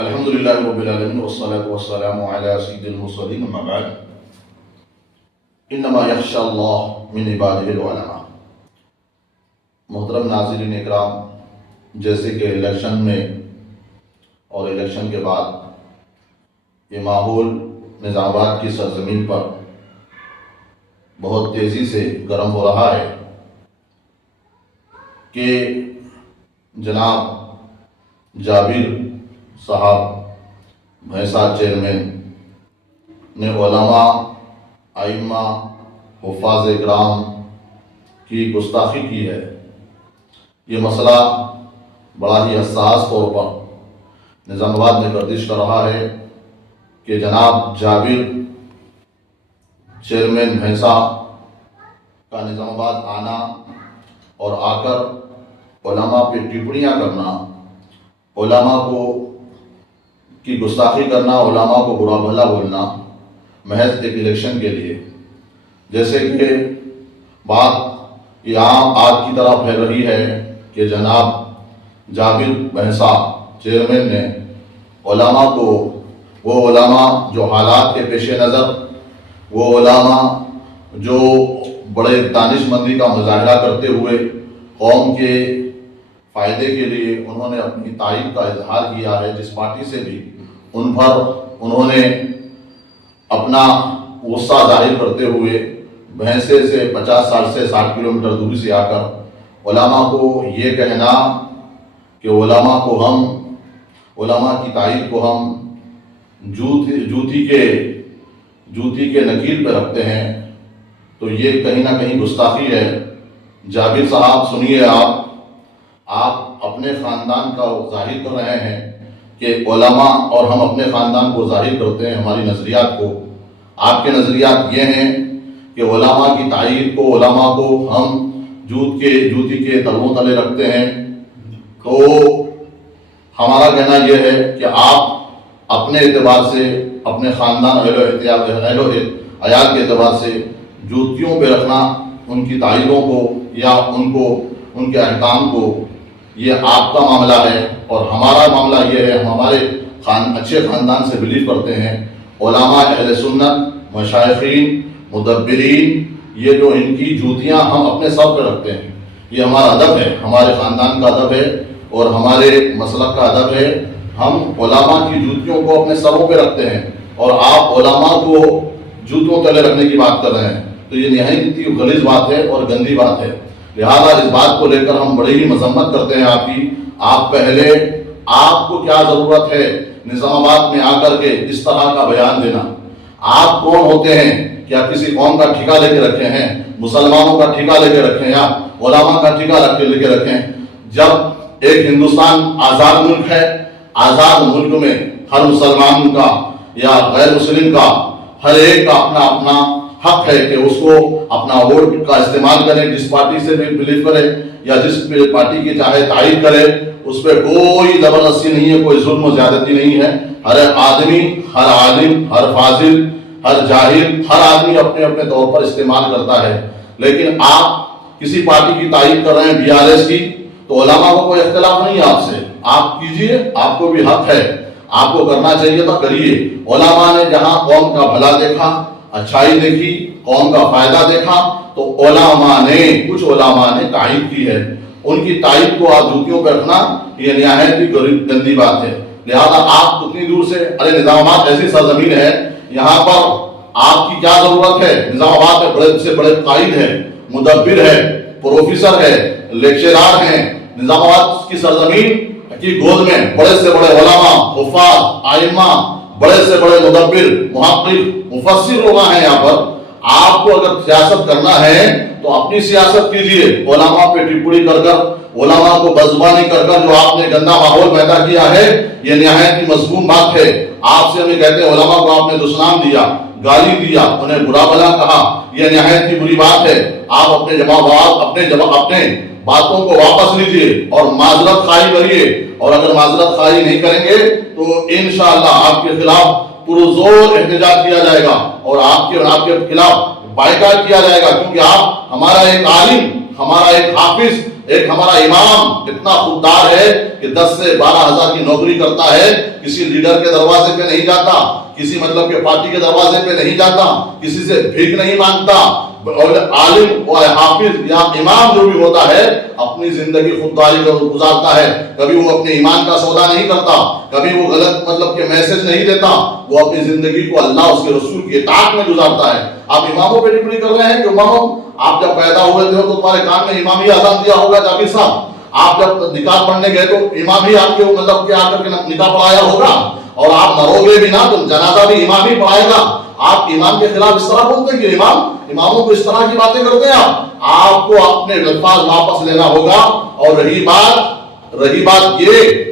الحمد لله رب العالمين والصلاة والسلام على سيد المرسلين أما بعد انما يخشى الله من عباده العلماء۔ محترم ناظرین اکرام، جیسے کہ الیکشن میں اور الیکشن کے بعد یہ ماحول نظام آباد کی سرزمین پر بہت تیزی سے گرم ہو رہا ہے کہ جناب جابر صاحب بھینسا چیئرمین نے علماء، ائمہ، حفاظ اکرام کی گستاخی کی ہے۔ یہ مسئلہ بڑا ہی حساس طور پر نظام آباد میں گردش کر رہا ہے کہ جناب جابر چیئرمین بھینسا کا نظام آباد آنا اور آ کر علماء پہ ٹپڑیاں کرنا، علماء کی گستاخی کرنا، علماء کو برا بھلا بولنا محض ایک الیکشن کے لیے، جیسے کہ بات یہ عام آگ کی طرح پھیل رہی ہے کہ جناب جابر بھینسا چیئرمین نے علماء کو، وہ علماء جو حالات کے پیش نظر، وہ علماء جو بڑے دانش مندی کا مظاہرہ کرتے ہوئے قوم کے فائدے کے لیے انہوں نے اپنی تائید کا اظہار کیا ہے، جس پارٹی سے بھی ان پر انہوں نے اپنا غصہ ظاہر کرتے ہوئے بھینسے سے 50 سال سے 60 کلومیٹر دوری سے آ کر علماء کو یہ کہنا کہ علماء کی تائید کو ہم جوتی کے نکیل پہ رکھتے ہیں، تو یہ کہیں نہ کہیں گستاخی ہے۔ جابر صاحب سنیے، آپ اپنے خاندان کا ظاہر کر رہے ہیں کہ علماء، اور ہم اپنے خاندان کو ظاہر کرتے ہیں، ہماری نظریات کو۔ آپ کے نظریات یہ ہیں کہ علماء کی تائید کو، علماء کو ہم جوتی کے تلووں تلے رکھتے ہیں، تو ہمارا کہنا یہ ہے کہ آپ اپنے اعتبار سے، اپنے خاندان اہل و عیال کے اعتبار سے جوتیوں پہ رکھنا ان کی تائیدوں کو یا ان کے احکام کو، یہ آپ کا معاملہ ہے۔ اور ہمارا معاملہ یہ ہے، ہم ہمارے اچھے خاندان سے بلیو کرتے ہیں۔ علماء اہل سنت، مشائخین، مدبرین، یہ جو ان کی جوتیاں ہم اپنے سر پہ رکھتے ہیں، یہ ہمارا ادب ہے، ہمارے خاندان کا ادب ہے اور ہمارے مسلک کا ادب ہے۔ ہم علماء کی جوتیوں کو اپنے سروں پہ رکھتے ہیں، اور آپ علماء کو جوتوں تلے رکھنے کی بات کر رہے ہیں، تو یہ نہایت ہی غلیظ بات ہے اور گندی بات ہے۔ لہذا اس بات کو لے کر ہم بڑی ہی مذمت کرتے ہیں آپ کی۔ آپ کو کیا ضرورت ہے نظام آباد میں آ کر کے اس طرح کا بیان دینا؟ آپ کون ہوتے ہیں؟ کیا کسی قوم کا ٹھیکہ لے کے رکھے ہیں؟ مسلمانوں کا ٹھیکہ لے کے رکھے ہیں یا علماء کا ٹھیکہ لے کے رکھے ہیں؟ جب ایک ہندوستان آزاد ملک ہے، آزاد ملک میں ہر مسلمان کا یا غیر مسلم کا، ہر ایک کا اپنا اپنا حق ہے کہ اس کو اپنا ووٹ کا استعمال کرے، جس پارٹی سے بھی بلیو کرے یا جس پارٹی کی چاہے تائید کرے، اس پہ کوئی زبردستی نہیں ہے، کوئی ظلم و زیادتی نہیں ہے۔ ہر آدمی، ہر عالم، ہر فاضل، ہر جاہل، ہر آدمی اپنے اپنے طور پر استعمال کرتا ہے۔ لیکن آپ کسی پارٹی کی تائید کر رہے ہیں، BRS کی، تو علماء کو کوئی اختلاف نہیں ہے آپ سے، آپ کیجئے، آپ کو بھی حق ہے، آپ کو کرنا چاہیے تو کریے۔ علماء نے جہاں قوم کا بھلا دیکھا، اچھائی دیکھی، قوم کا فائدہ دیکھا، تو کچھ علماء نے تائید کی ہے۔ ان کی تائید کو آپ جوتیوں پہ رکھنا یہ نہایت ہی گندی بات ہے۔ لہذا آپ اتنی دور سے، ارے نظام آباد ایسی سرزمین ہے، یہاں پر آپ کی کیا ضرورت ہے؟ نظام آباد میں بڑے سے بڑے قائد ہے، مدبر ہے، پروفیسر ہے، لیکچرار ہیں۔ نظام آباد کی سرزمین کی گود میں بڑے سے بڑے علماء، حفاظ، ائمہ، بڑے سے بڑے مدبر، محقق، مفسر لوگ ہیں یہاں پر۔ آپ کو اگر سیاست کرنا ہے تو اپنی سیاست کیجئے، علماء پہ ٹپڑی کر کر، علماء کو بدزبانی کر کر جو آپ نے گندا ماحول پیدا کیا ہے، یہ نہایت ہی مذموم بات ہے۔ آپ سے ہمیں کہتے ہیں علماء کو آپ نے دشنام دیا، گالی دیا، انہیں برا بھلا کہا، یہ نہایت ہی بری بات ہے۔ آپ اپنے باتوں کو واپس لیجئے اور معذرت خواہی کریے، اور اگر معذرت خواہی نہیں کریں گے تو انشاءاللہ آپ کے خلاف پرزور احتجاج کیا جائے گا اور آپ کے خلاف بائیکاٹ کیا جائے گا، کیونکہ آپ ہمارا ایک عالم، ہمارا ایک حافظ، ایک ہمارا امام اتنا خوددار ہے کہ 10 سے 12 ہزار کی نوکری کرتا ہے، کسی لیڈر کے دروازے پہ نہیں جاتا، کسی مطلب کہ پارٹی کے دروازے پہ نہیں جاتا، کسی سے بھیک نہیں مانگتا، اور عالم اور حافظ یا امام جو بھی ہوتا ہے اپنی زندگی خودداری کا گزارتا ہے، کبھی وہ اپنے ایمان کا سودا نہیں کرتا، کبھی وہ غلط مطلب کہ میسج نہیں دیتا، وہ اپنی زندگی کو اللہ اس کے رسول کی اطاعت میں گزارتا ہے۔ آپ اماموں پہ ٹپڑی کر رہے ہیں کہ اماموں آپ جب پیدا ہوئے تھے تو تمہارے کان میں امام ہی اذان دیا ہوگا جابر صاحب، آپ جب نکاح پڑھنے گئے تو امام ہی آپ کے مطلب کہ آ کر کے نکاح پڑھایا ہوگا، اور آپ مرو گے بھی نہ تو جنازہ بھی امام ہی پڑھائے گا۔ آپ امام کے خلاف اس طرح بولتے ہیں کہ اماموں کو اس طرح کی باتیں کرتے ہیں، آپ کو اپنے الفاظ واپس لینا ہوگا۔ اور رہی بات یہ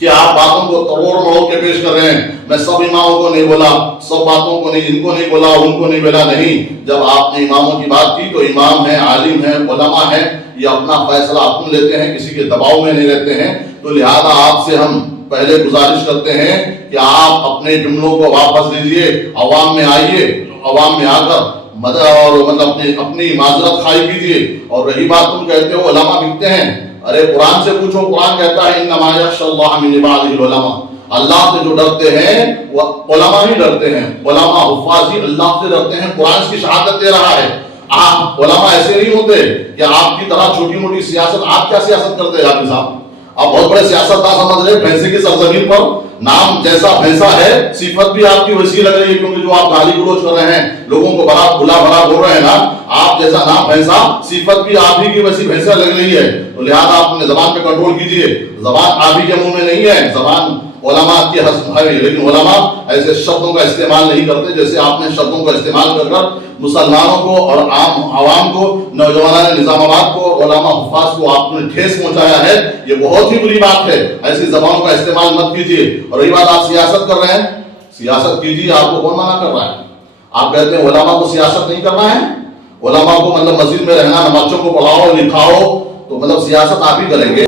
کہ آپ باتوں کو تروڑ مروڑ کے پیش کر رہے ہیں، میں سب اماموں کو نہیں بولا، سب باتوں کو نہیں، ان کو نہیں بولا، ان کو نہیں بولا، نہیں، جب آپ نے اماموں کی بات کی تو امام ہیں، عالم ہیں، علماء ہیں، یہ اپنا فیصلہ اپن لیتے ہیں، کسی کے دباؤ میں نہیں رہتے ہیں، تو لہذا آپ سے ہم پہلے گزارش کرتے ہیں کہ آپ اپنے جملوں کو واپس لیجئے، عوام میں آئیے، عوام میں آ کر مدد اور مطلب اپنی معذرت خواہی کیجیے۔ اور رہی بات تم کہتے ہو علماء بکتے ہیں، ارے قرآن سے پوچھو، قرآن کہتا ہے انما یخشی اللہ من عبادہ العلماء، اللہ سے جو ڈرتے ہیں وہ علماء ہی ڈرتے ہیں، علماء حفاظ ہی اللہ سے ڈرتے ہیں، قرآن اس کی شہادت دے رہا ہے۔ آپ علماء ایسے نہیں ہوتے کہ آپ کی طرح چھوٹی موٹی سیاست، آپ کیا سیاست کرتے ہیں حافظ صاحب؟ آپ بہت بڑے سیاستدان سمجھ رہے ہیں، بھینسے کی سرزمین پر نام جیسا بھینسا ہے، صفت بھی آپ کی ویسی لگ رہی ہے، کیونکہ جو آپ گالی گلوچ کر رہے ہیں، لوگوں کو بڑا بھلا بول رہے ہیں نا، آپ جیسا نام بھینسا، صفت بھی آپ ہی کی ویسی بھینسا لگ رہی ہے، تو لہذا آپ اپنے زبان پہ کنٹرول کیجئے۔ زبان آپ ہی کے منہ میں نہیں ہے، زبان علماء کی حسب ہے، لیکن علماء ایسے شبدوں کا استعمال نہیں کرتے جیسے آپ نے شبدوں کا استعمال کر کر مسلمانوں کو اور عوام کو، نوجوانان نظام آباد کو، علماء حفاظ کو آپ نے ٹھیس پہنچایا ہے، یہ بہت ہی بری بات ہے، ایسی زبانوں کا استعمال مت کیجیے۔ اور رہی بات آپ سیاست کر رہے ہیں، سیاست کیجیے، آپ کو کون منع کر رہا ہے؟ آپ کہتے ہیں علماء کو سیاست نہیں کرنا ہے، علماء کو مطلب مسجد میں رہنا، بچوں کو پڑھاؤ لکھاؤ، تو مطلب سیاست آپ ہی کریں گے۔